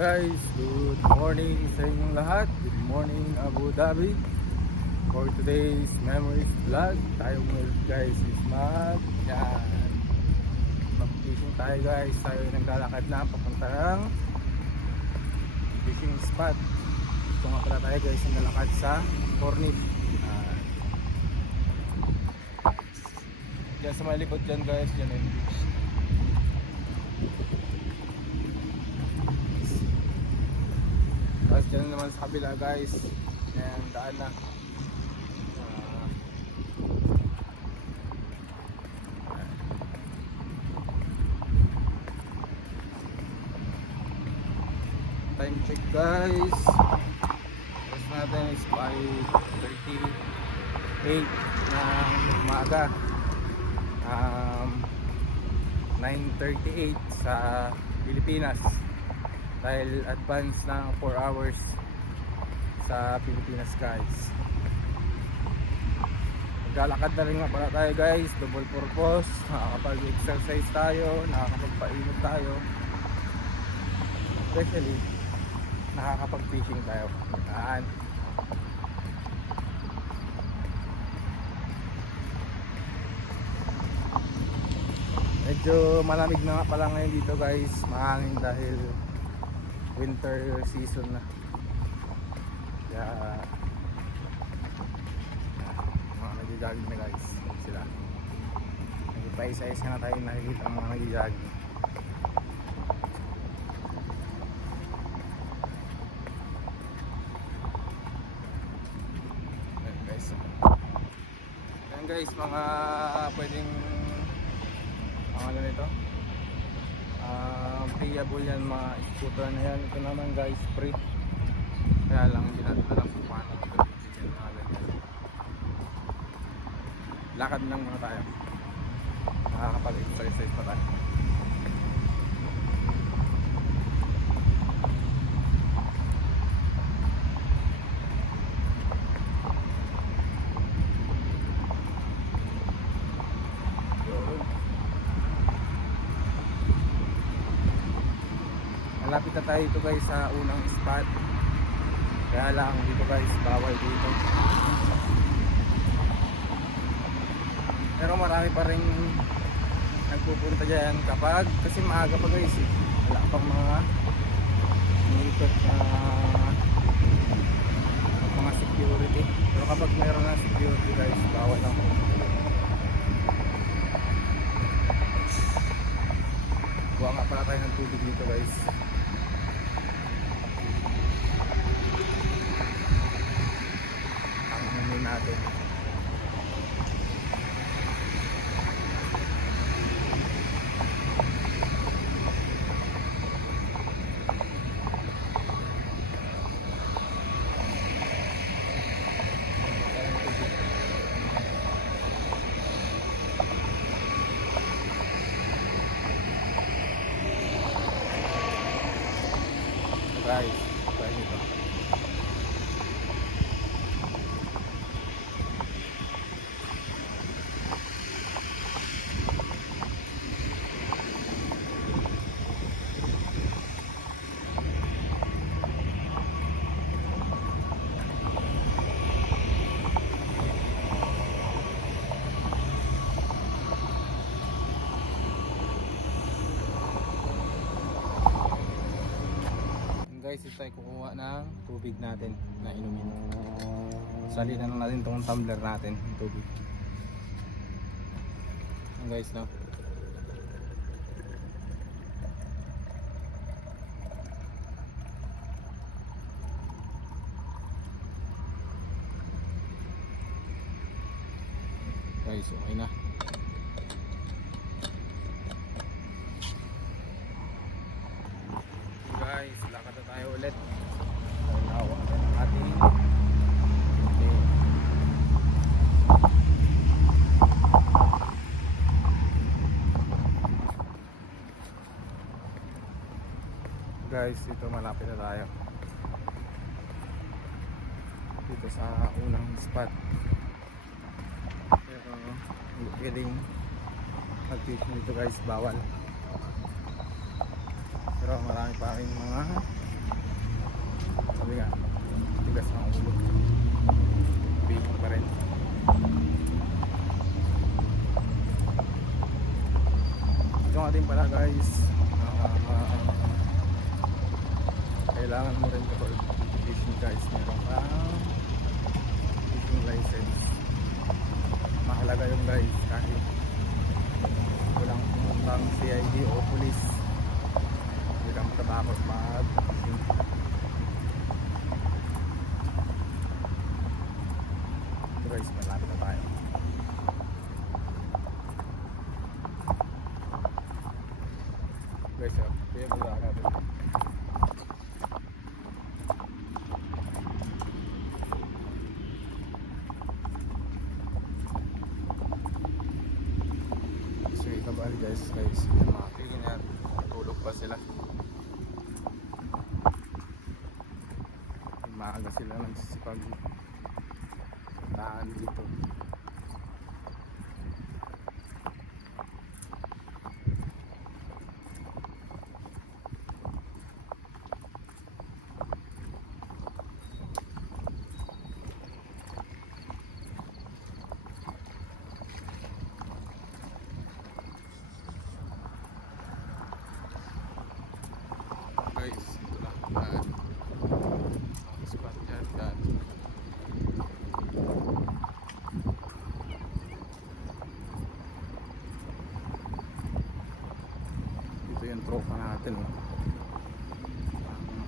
Guys, good morning sa inyong lahat. Good morning Abu Dhabi. For today's memories vlog, tayo ngayon guys is mag-fishing tayo guys. Tayo naglalakad na papunta ng fishing spot. Ito nga pala tayo guys, nalakad sa Cornet. Diyan sa may likod dyan guys, dyan yung beach. Tapos dyan naman sa kabila guys, and daan na. Time check guys, oras natin is 5:38 ng umaga. 9:38 sa Pilipinas dahil advance ng 4 hours sa Pilipinas guys. Maglalakad na rin nga pala tayo guys, double purpose. Nakakapag-exercise tayo, nakakapagpainit tayo, especially nakakapag-fishing tayo. Medyo malamig na nga pala ngayon dito guys, mahangin dahil winter season na. Kaya mga nagja-jogging na guys sila. Nagpa-isa-isa na tayo nakikita ang mga nagja-jogging. Ayan guys, mga pwedeng ano nito, payable yan, mga scooter na yan. Ito naman guys, free, kaya lang hindi natin alam kung paano gagawin yan, mga ganyan. Lakad lang muna tayo, nakakapag-exercise pa tayo. Malapit na tayo dito guys sa unang spot. Kaya lang dito guys, bawal dito. Pero marami pa rin nagpupunta dyan kapag, kasi maaga pa guys eh. Wala pang mga umiikot na mga security. Pero kapag meron na security guys, bawal lang po. Kuha nga pala tayo ng tubig dito guys. Natin. Guys, try nito. Guys, ito ay kukuha ng tubig natin na inumin. Salin na lang natin itong tumbler natin ng tubig. Ayan guys, no? Guys, okay na. Guys, lakad na tayo ulit. Lawa na ng ating guys, ito malapit na tayo dito sa unang spot. Pero hindi pwedeng mag-fishing dito guys, bawal. Pero Pero marami pa rin mga, sabi nga, tigas ng ulo. Big pa rin. Ito nga din pala guys, kailangan mo rin kapag fishing guys, meron kang fishing license. Mahalaga yung guys, kahit walang pumuntang CID o police, hindi kang matakot mag-fishing. Ito guys, malapit na tayo. Guys, kaya mula natin. Kabali guys, yung mga cleaner, tulog pa sila. Maaga sila nagsisipag tahan dito. Guys, ito lang ang spot dyan. Ito yung tropa natin, oh.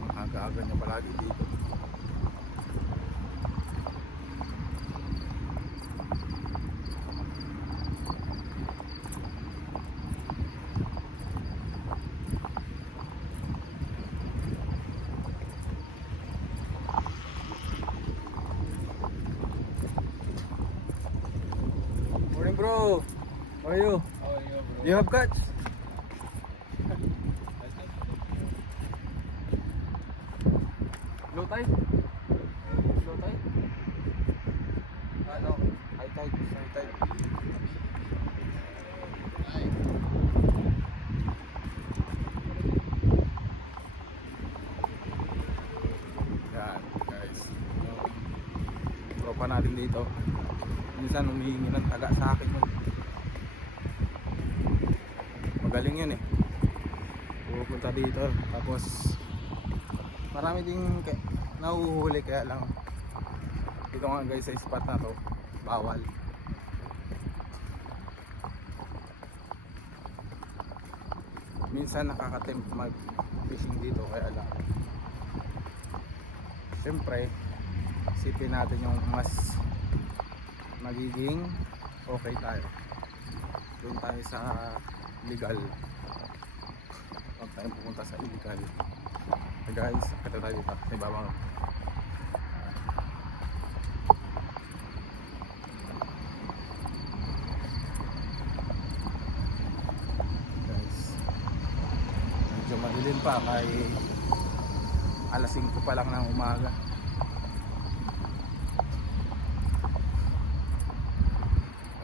Ang aga-aga niya palagi dito. Morning bro, how are you? How are you, bro? Do you have catch? Low tide? Low tide? Ano? High tide, high tide. Yan guys, yung tropa natin dito, minsan humihingi ng taga sa akin yun. Magaling yun eh, pupunta dito tapos marami ding nahuhuli, kaya lang dito nga guys sa spot na to bawal. Minsan nakakatempt mag fishing dito, kaya lang siyempre isipin natin yung mas magiging okay tayo. Doon tayo sa legal, huwag tayong pumunta sa illegal. Okay guys, kata tayo dito sa ibabaw. Guys, medyo madilim pa, kay alas 5 pa lang ng umaga.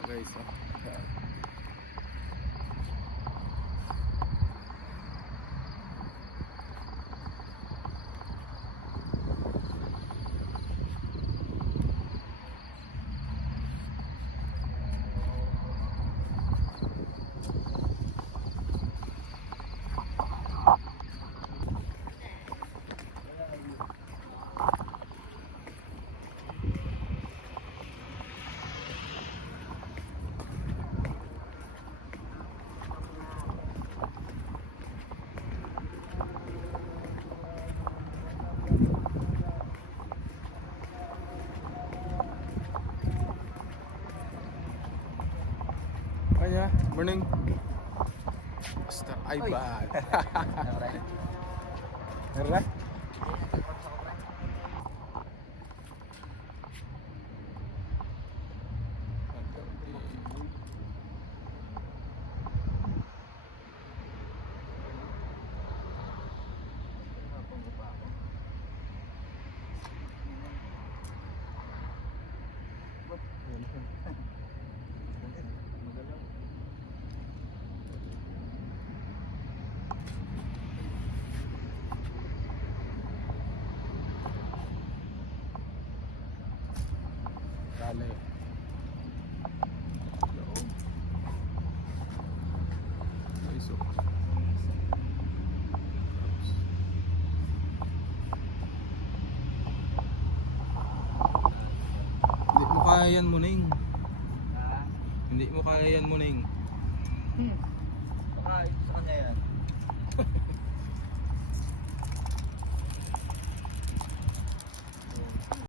Okay guys, kanya, morning. Basta ay ba? Meron? Dali. Guys, oh. Hindi mo kaya yan, Muning. Hindi mo kaya yan, Muning.